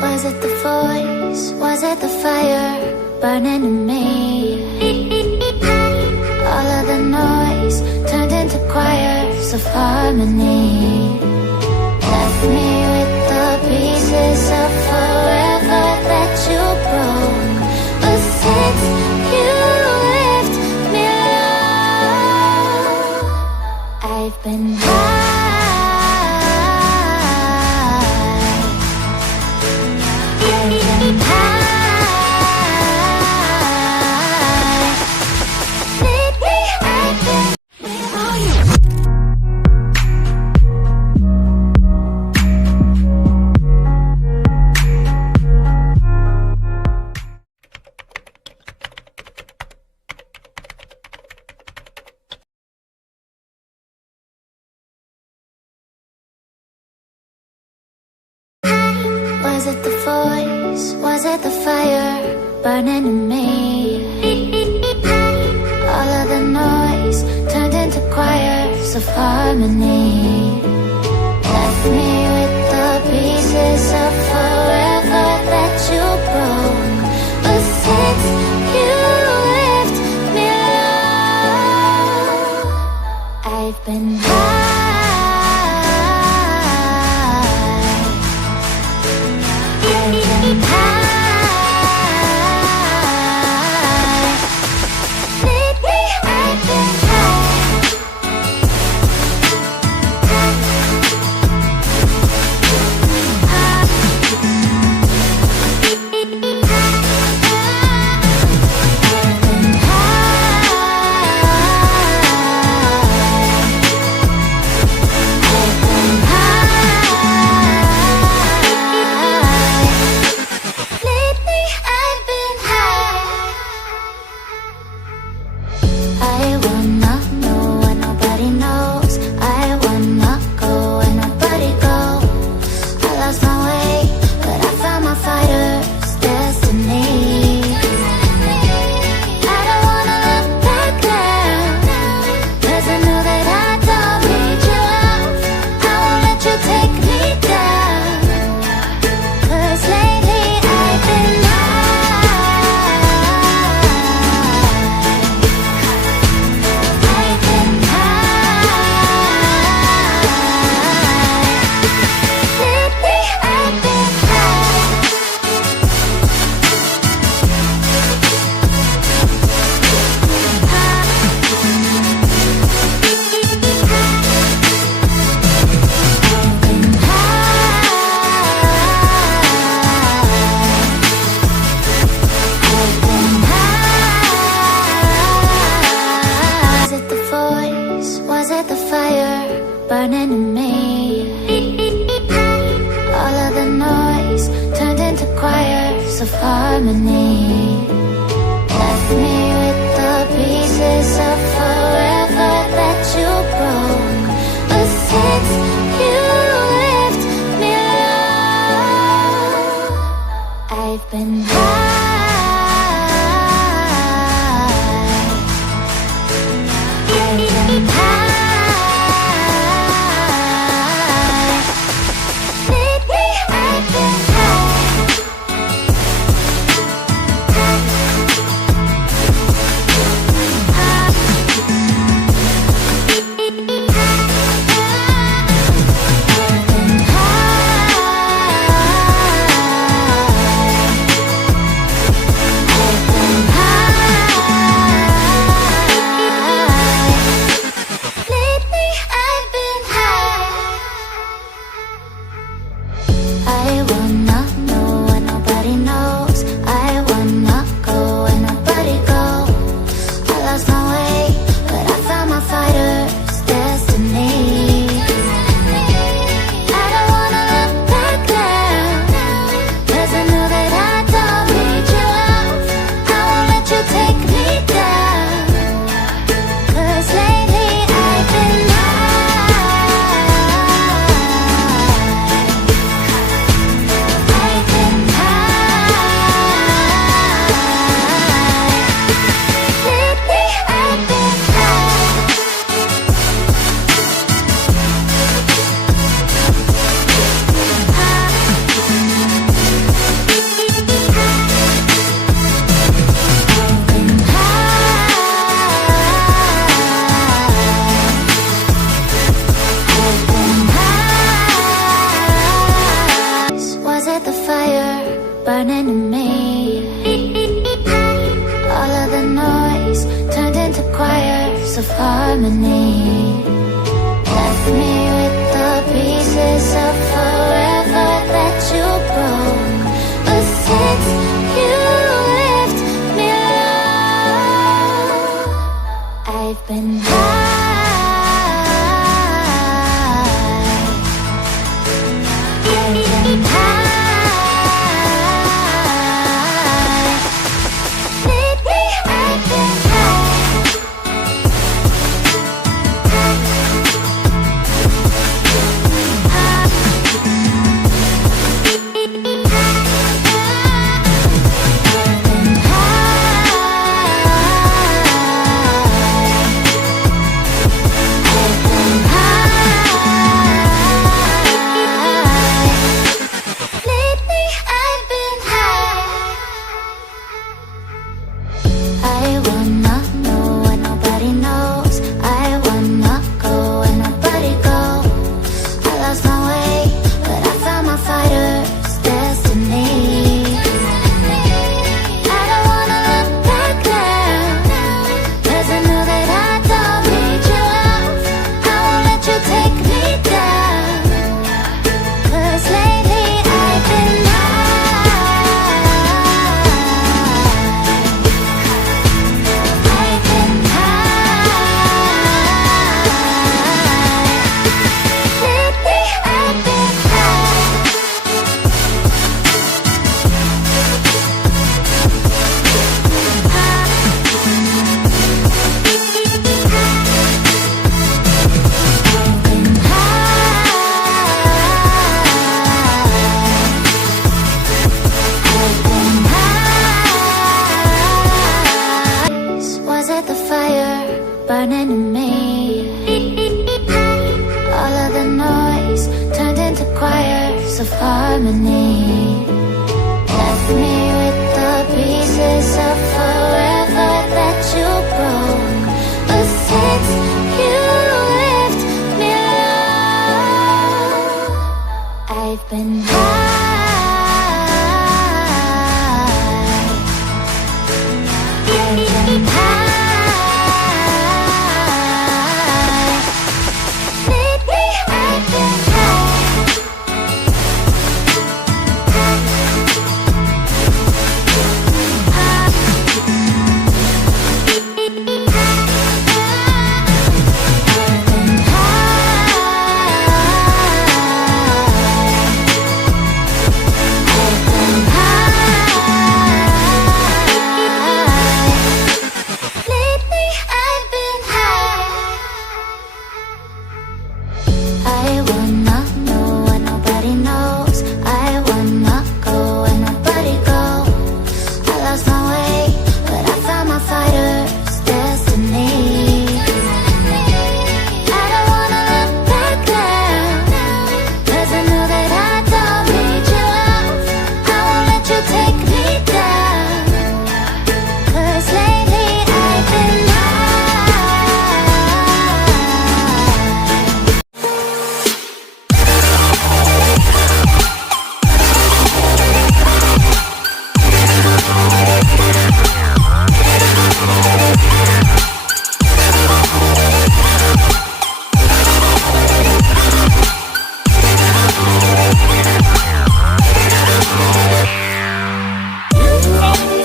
Was it the voice? Was it the fire burning in me? All of the noise turned into choirs of harmony. Left me with the pieces of forever that you broke. But since you left me alone, I've been high. Was it the voice? Was it the fire burning in me? All of the noise turned into choirs of harmony. Left me with the pieces of forever that you broke. But since you left me alone, I've been high. Burning in me. All of the noise turned into choirs of harmony. Left me with the pieces of forever that you broke. But since you left me alone, I've been high. I've been high. burning in me. All of the noise turned into choirs of harmony. Left me with the pieces of forever that you broke. But since you left me alone, I've been high. Burning in me. All of the noise turned into choirs of harmony. Left me with the pieces of forever that you broke. But since you left me alone, I've been